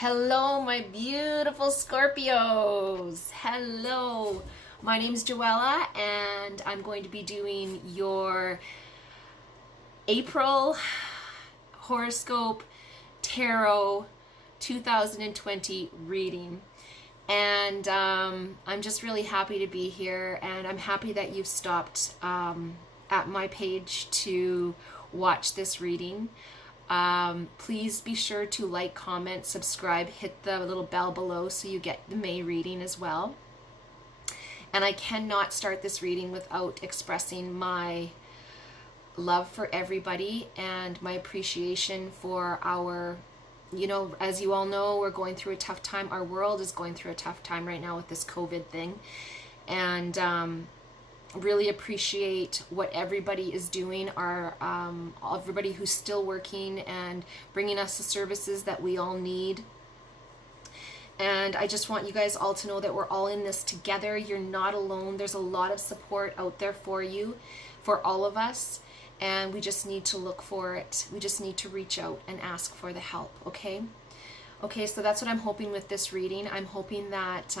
Hello, my beautiful Scorpios. Hello. My name's Joella, and I'm going to be doing your April horoscope tarot 2020 reading. And I'm just really happy to be here, and I'm happy that you've stopped at my page to watch this reading. Please be sure to like, comment, subscribe, hit the little bell below so you get the May reading as well. And I cannot start this reading without expressing my love for everybody and my appreciation for our, as you all know, we're going through a tough time. Our world is going through a tough time right now with this COVID thing. And really appreciate what everybody is doing, everybody who's still working and bringing us the services that we all need. And I just want you guys all to know that we're all in this together. You're not alone. There's a lot of support out there for you, for all of us, and we just need to look for it. We just need to reach out and ask for the help, okay? Okay, so that's what I'm hoping with this reading. I'm hoping that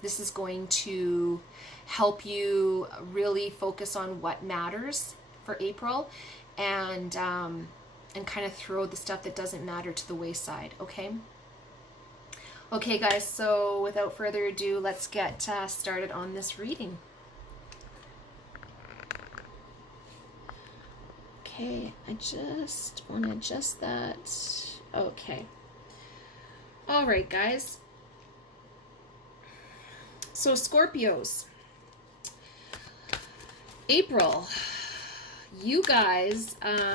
this is going to help you really focus on what matters for April, and kind of throw the stuff that doesn't matter to the wayside, okay? Okay, guys, so without further ado, let's get started on this reading. Okay, I just want to adjust that. Okay. All right, guys. So Scorpios, April, you guys are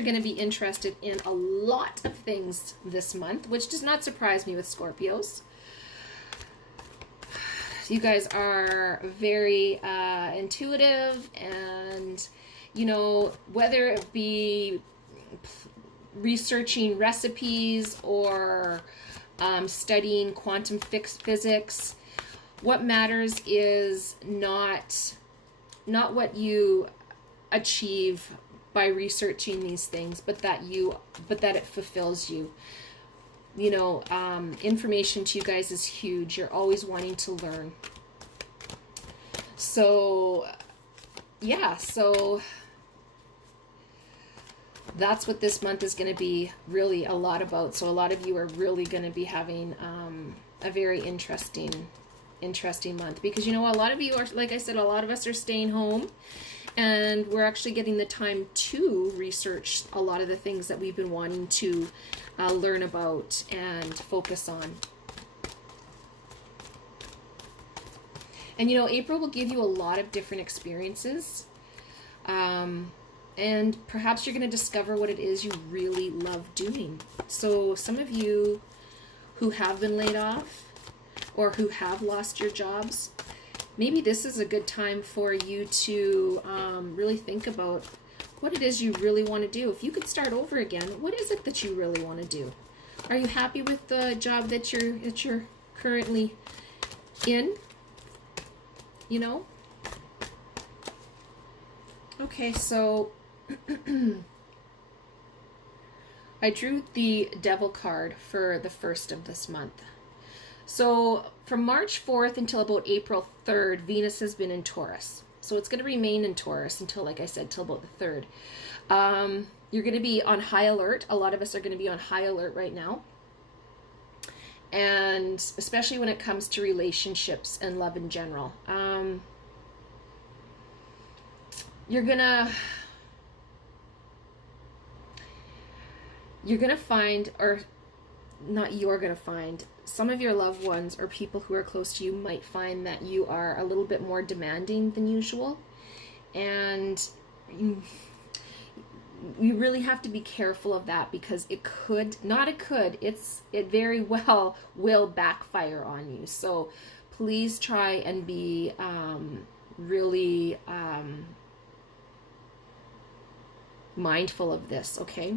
going to be interested in a lot of things this month, which does not surprise me with Scorpios. You guys are very intuitive, and whether it be researching recipes or studying quantum physics, what matters is not what you achieve by researching these things, but that it fulfills you. Information to you guys is huge. You're always wanting to learn. So yeah, so that's what this month is going to be really a lot about. So a lot of you are really going to be having a very interesting month, because a lot of you are, like I said, a lot of us are staying home, and we're actually getting the time to research a lot of the things that we've been wanting to learn about and focus on. And April will give you a lot of different experiences, and perhaps you're going to discover what it is you really love doing. So some of you who have been laid off or who have lost your jobs, maybe this is a good time for you to really think about what it is you really want to do. If you could start over again, what is it that you really want to do? Are you happy with the job that you're currently in? Okay, so I drew the Devil card for the first of this month. So from March 4th until about April 3rd, Venus has been in Taurus. So it's going to remain in Taurus until, like I said, till about the 3rd. You're going to be on high alert. A lot of us are going to be on high alert right now. And especially when it comes to relationships and love in general. You're going to find, or not you're going to find, some of your loved ones or people who are close to you might find that you are a little bit more demanding than usual. And you really have to be careful of that, because it very well will backfire on you. So please try and be really mindful of this, okay?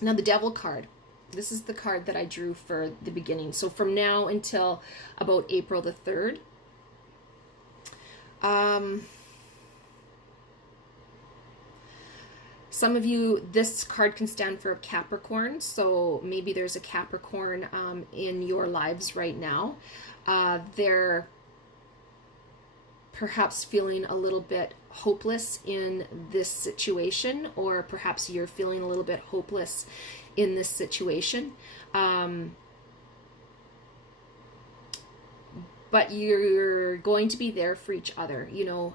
Now the Devil card. This is the card that I drew for the beginning. So from now until about April the 3rd. Some of you, this card can stand for Capricorn, so maybe there's a Capricorn in your lives right now. They're perhaps feeling a little bit hopeless in this situation, or perhaps you're feeling a little bit hopeless in this situation. But you're going to be there for each other, you know.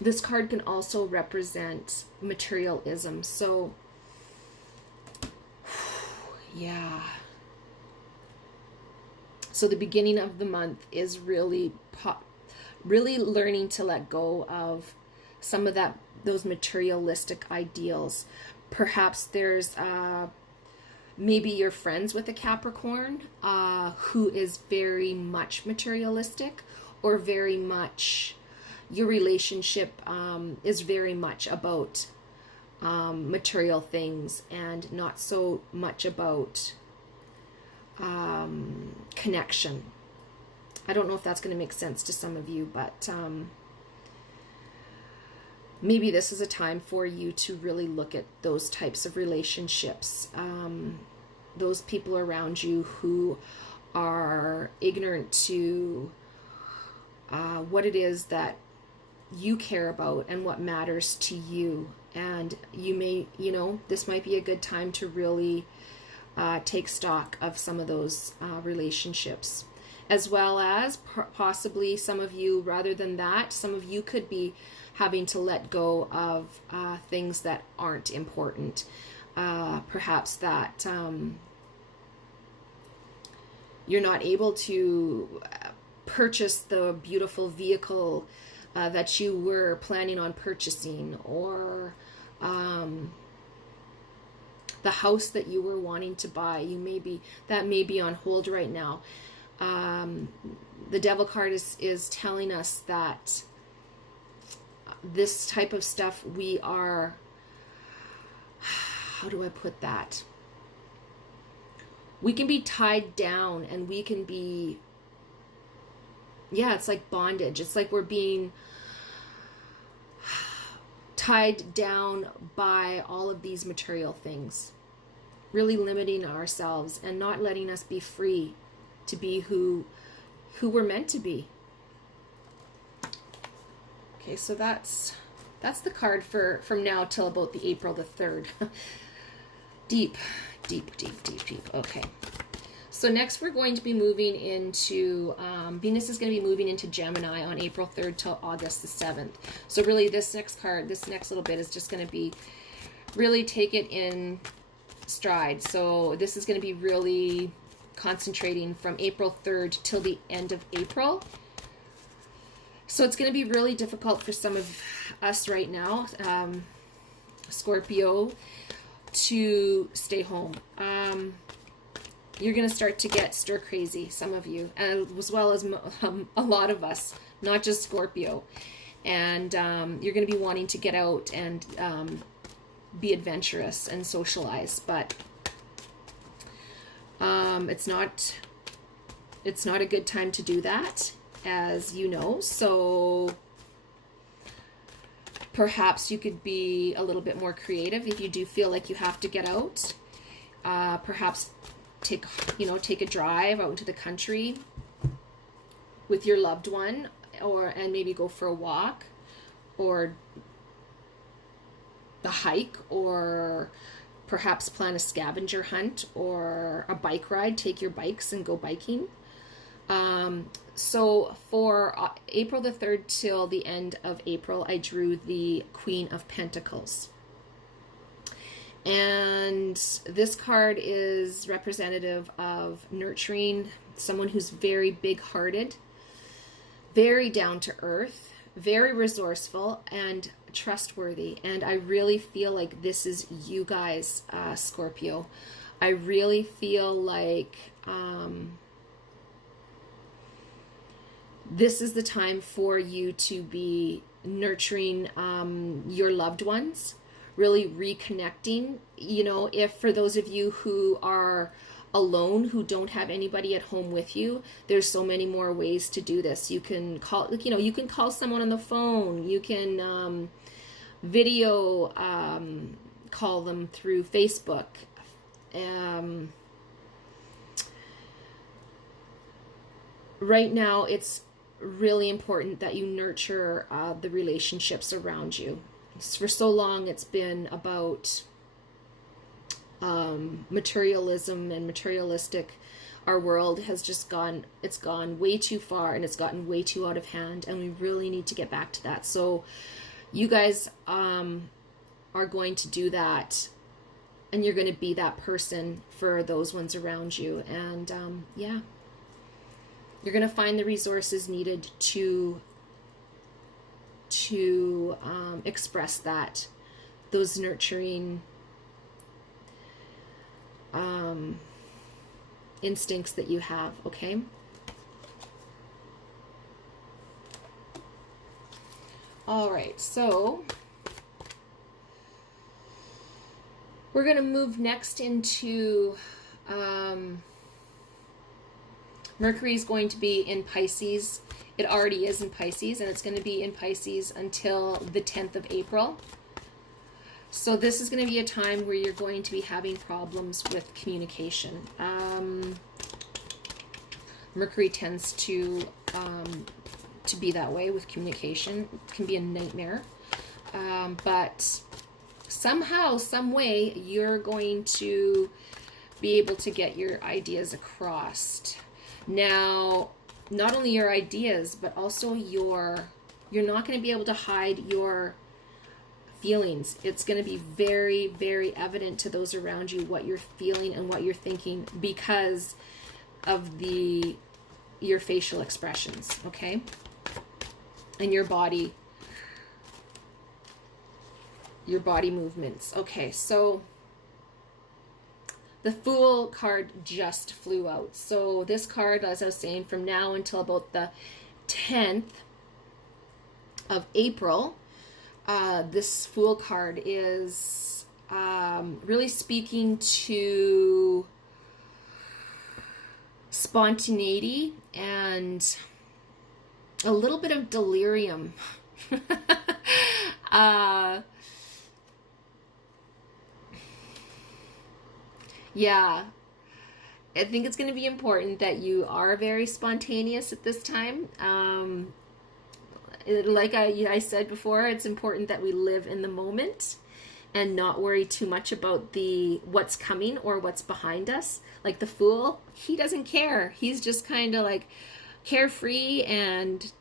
This card can also represent materialism. So, yeah. So the beginning of the month is really learning to let go of some of those materialistic ideals. Perhaps there's maybe you're friends with a Capricorn who is very much materialistic, or very much your relationship is very much about material things and not so much about connection. I don't know if that's going to make sense to some of you, but maybe this is a time for you to really look at those types of relationships. Those people around you who are ignorant to what it is that you care about and what matters to you. And you may, you know, this might be a good time to really take stock of some of those relationships. As well as possibly some of you, rather than that, some of you could be having to let go of things that aren't important. Perhaps that you're not able to purchase the beautiful vehicle that you were planning on purchasing, or the house that you were wanting to buy. That may be on hold right now. The Devil card is telling us that this type of stuff, we are, how do I put that? We can be tied down, and we can be, yeah, it's like bondage. It's like we're being tied down by all of these material things, really limiting ourselves and not letting us be free to be who we're meant to be. Okay, so that's the card for from now till about the April the 3rd. Deep. Okay. So next we're going to be moving into, Venus is going to be moving into Gemini on April 3rd till August the 7th. So really this next card, this next little bit is just going to be, really take it in stride. So this is going to be really concentrating from April 3rd till the end of April. So it's going to be really difficult for some of us right now, Scorpio, to stay home. You're going to start to get stir crazy, some of you, as well as a lot of us, not just Scorpio. And you're going to be wanting to get out and be adventurous and socialize, but it's not a good time to do that, as you know. So perhaps you could be a little bit more creative if you do feel like you have to get out. Perhaps take a drive out into the country with your loved one, and maybe go for a walk, or a hike, or perhaps plan a scavenger hunt or a bike ride. Take your bikes and go biking. So for April the 3rd till the end of April, I drew the Queen of Pentacles. And this card is representative of nurturing, someone who's very big-hearted, very down-to-earth, very resourceful, and trustworthy. And I really feel like this is you guys, Scorpio. I really feel like this is the time for you to be nurturing your loved ones, really reconnecting. You know, if for those of you who are alone, who don't have anybody at home with you, there's so many more ways to do this. You can call, you can call someone on the phone. You can video call them through Facebook. Right now, it's really important that you nurture the relationships around you. For so long, it's been about materialism and materialistic. Our world has just gone way too far, and it's gotten way too out of hand, and we really need to get back to that. So you guys are going to do that, and you're going to be that person for those ones around you. And yeah, you're going to find the resources needed to express those nurturing instincts that you have, okay? All right, so we're going to move next into Mercury is going to be in Pisces. It already is in Pisces, and it's going to be in Pisces until the 10th of April. So this is going to be a time where you're going to be having problems with communication. Mercury tends to be that way with communication. It can be a nightmare. But somehow, some way, you're going to be able to get your ideas across. Now, not only your ideas, but also you're not going to be able to hide your feelings. It's going to be very, very evident to those around you what you're feeling and what you're thinking because of your facial expressions, okay? And your body movements. Okay, so the Fool card just flew out. So this card, as I was saying, from now until about the 10th of April, this Fool card is really speaking to spontaneity and a little bit of delirium. Yeah, I think it's going to be important that you are very spontaneous at this time. Like I said before, it's important that we live in the moment and not worry too much about what's coming or what's behind us. Like the Fool, he doesn't care. He's just kind of like carefree and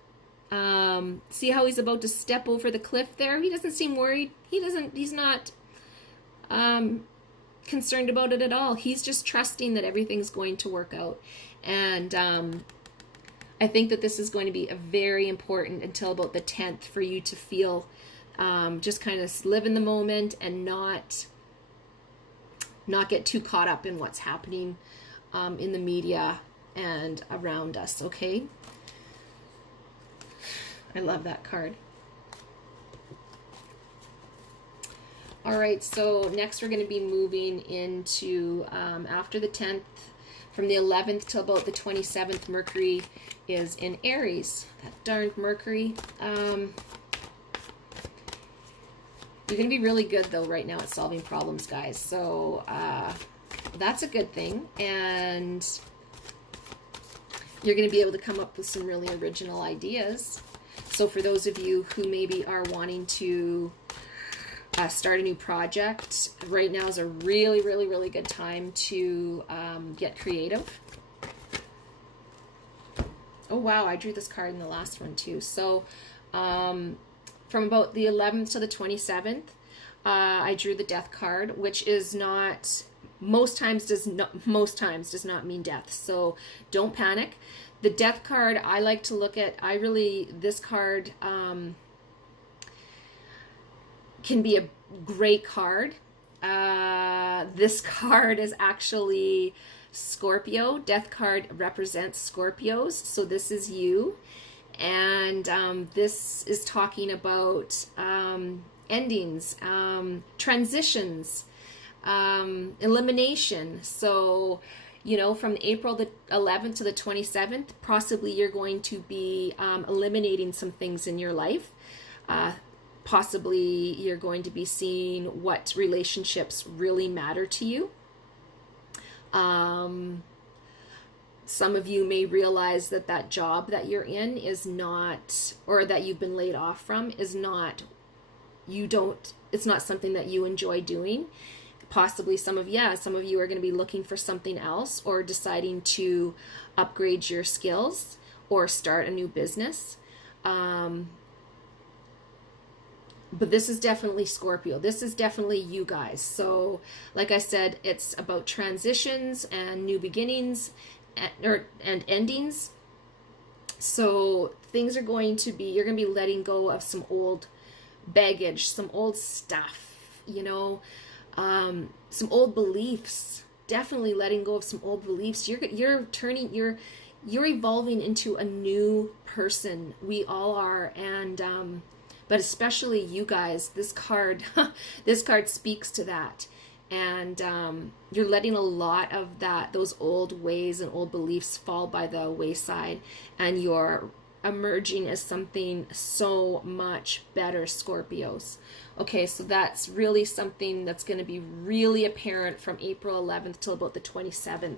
see how he's about to step over the cliff there. He doesn't seem worried. He's not concerned about it at all. He's just trusting that everything's going to work out. And I think that this is going to be a very important until about the 10th for you to feel just kind of live in the moment and not get too caught up in what's happening in the media and around us, okay? I love that card. All right, so next we're going to be moving into, after the 10th, from the 11th till about the 27th, Mercury is in Aries. That darned Mercury. You're going to be really good, though, right now at solving problems, guys. So that's a good thing. And you're going to be able to come up with some really original ideas. So for those of you who maybe are wanting to start a new project, right now is a really, really, really good time to get creative. Oh, wow, I drew this card in the last one, too. So from about the 11th to the 27th, I drew the Death card, which is not, most times does not mean death. So don't panic. The Death card, I like to look at, this card can be a great card. This card is actually Scorpio. Death card represents Scorpios, so this is you. And this is talking about endings, transitions, elimination. So You know, from April the 11th to the 27th, possibly you're going to be eliminating some things in your life. Possibly you're going to be seeing what relationships really matter to you. Some of you may realize that that job that you're in is not, or that you've been laid off from, is not, it's not something that you enjoy doing. Possibly some of you are going to be looking for something else, or deciding to upgrade your skills or start a new business. But this is definitely Scorpio. This is definitely you guys. So like I said, it's about transitions and new beginnings and endings. So things are going to be, you're going to be letting go of some old baggage, some old stuff, you know, some old beliefs. Definitely letting go of some old beliefs. You're evolving into a new person. We all are. And but especially you guys, this card speaks to that. And you're letting a lot of those old ways and old beliefs fall by the wayside, and you're emerging as something so much better, Scorpios. Okay, so that's really something that's going to be really apparent from April 11th till about the 27th.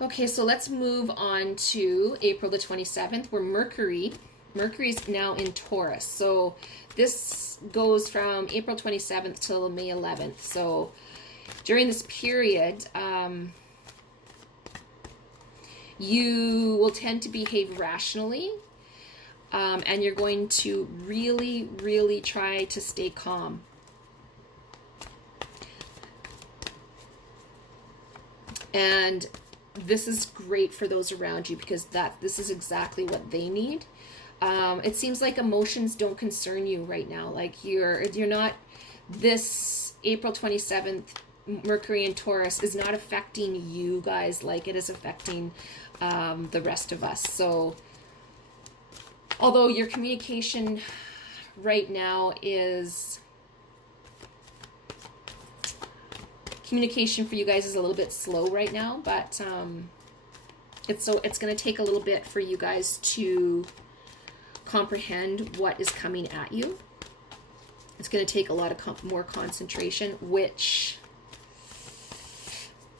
Okay, so let's move on to April the 27th, where Mercury's now in Taurus. So this goes from April 27th till May 11th. So during this period, you will tend to behave rationally, and you're going to really, really try to stay calm. And this is great for those around you, because this is exactly what they need. It seems like emotions don't concern you right now. Like you're not, this April 27th, Mercury in Taurus is not affecting you guys like it is affecting the rest of us. So although your communication right now is, communication for you guys is a little bit slow right now, but it's going to take a little bit for you guys to comprehend what is coming at you. It's going to take a lot of more concentration, which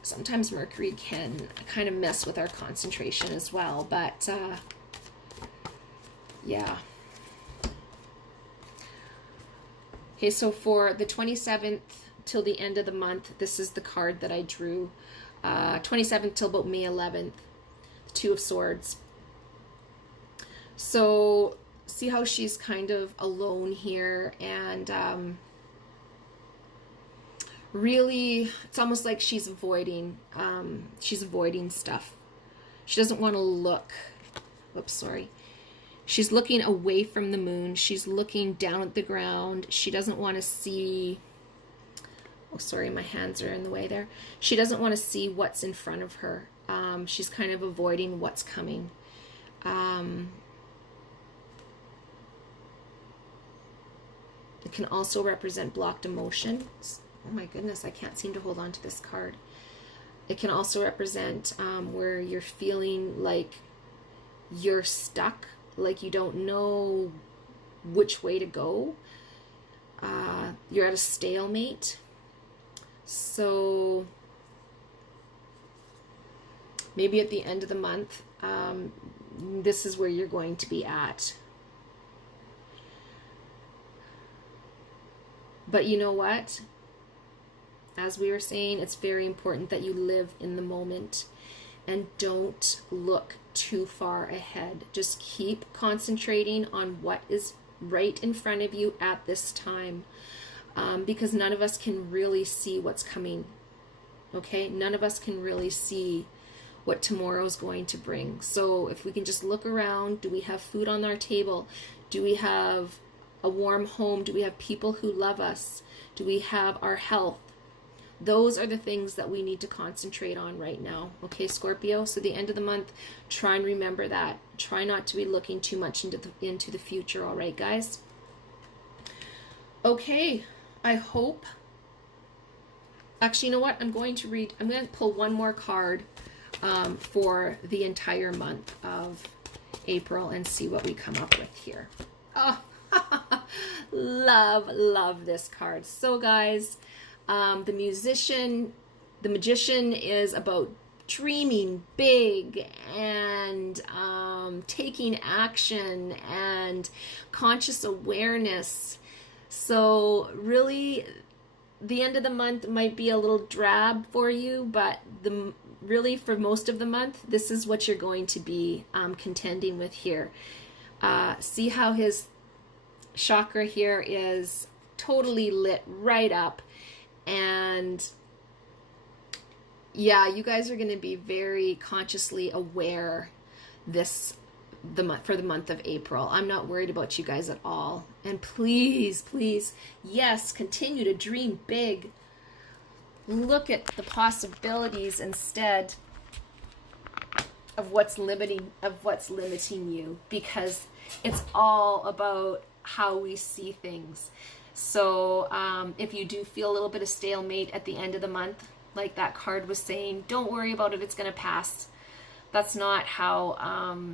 sometimes Mercury can kind of mess with our concentration as well. But yeah. Okay, so for the 27th till the end of the month, this is the card that I drew. 27th till about May 11th, Two of Swords. So see how she's kind of alone here, and really it's almost like she's avoiding stuff. She doesn't want to look, oops, sorry. She's looking away from the moon. She's looking down at the ground. She doesn't want to see, oh, sorry, my hands are in the way there. She doesn't want to see what's in front of her. She's kind of avoiding what's coming. It can also represent blocked emotions. Oh my goodness, I can't seem to hold on to this card. It can also represent where you're feeling like you're stuck, like you don't know which way to go. You're at a stalemate. So maybe at the end of the month, this is where you're going to be at. But you know what? As we were saying, it's very important that you live in the moment and don't look too far ahead. Just keep concentrating on what is right in front of you at this time, because none of us can really see what's coming. Okay? None of us can really see what tomorrow's going to bring. So if we can just look around, do we have food on our table? Do we have a warm home? Do we have people who love us? Do we have our health? Those are the things that we need to concentrate on right now. Okay, Scorpio? So the end of the month, try and remember that. Try not to be looking too much into the future, all right, guys? Okay, I hope Actually, you know what? I'm going to pull one more card for the entire month of April and see what we come up with here. Oh, love this card. So guys, the magician is about dreaming big and taking action and conscious awareness. So really, the end of the month might be a little drab for you, but really for most of the month, this is what you're going to be contending with here. See how his chakra here is totally lit right up, and yeah, you guys are going to be very consciously aware for the month of April. I'm not worried about you guys at all. And please, yes, continue to dream big. Look at the possibilities instead of what's limiting you, because it's all about how we see things. So if you do feel a little bit of stalemate at the end of the month, like that card was saying, don't worry about it, it's going to pass. That's not how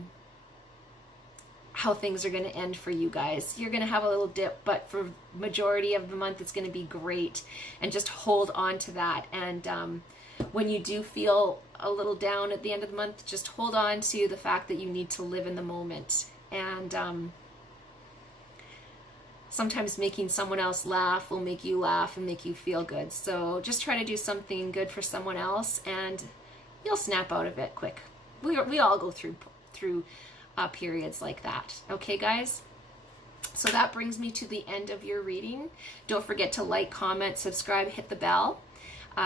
things are going to end for you guys. You're going to have a little dip, but for majority of the month, it's going to be great. And just hold on to that. And when you do feel a little down at the end of the month, just hold on to the fact that you need to live in the moment. And sometimes making someone else laugh will make you laugh and make you feel good. So just try to do something good for someone else, and you'll snap out of it quick. We all go through periods like that. Okay, guys? So that brings me to the end of your reading. Don't forget to like, comment, subscribe, hit the bell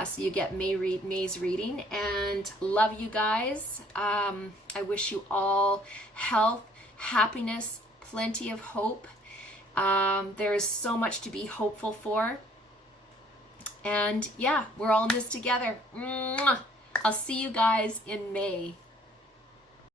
so you get May's reading. And love you guys. I wish you all health, happiness, plenty of hope. There is so much to be hopeful for. And yeah, we're all in this together. Mwah! I'll see you guys in May.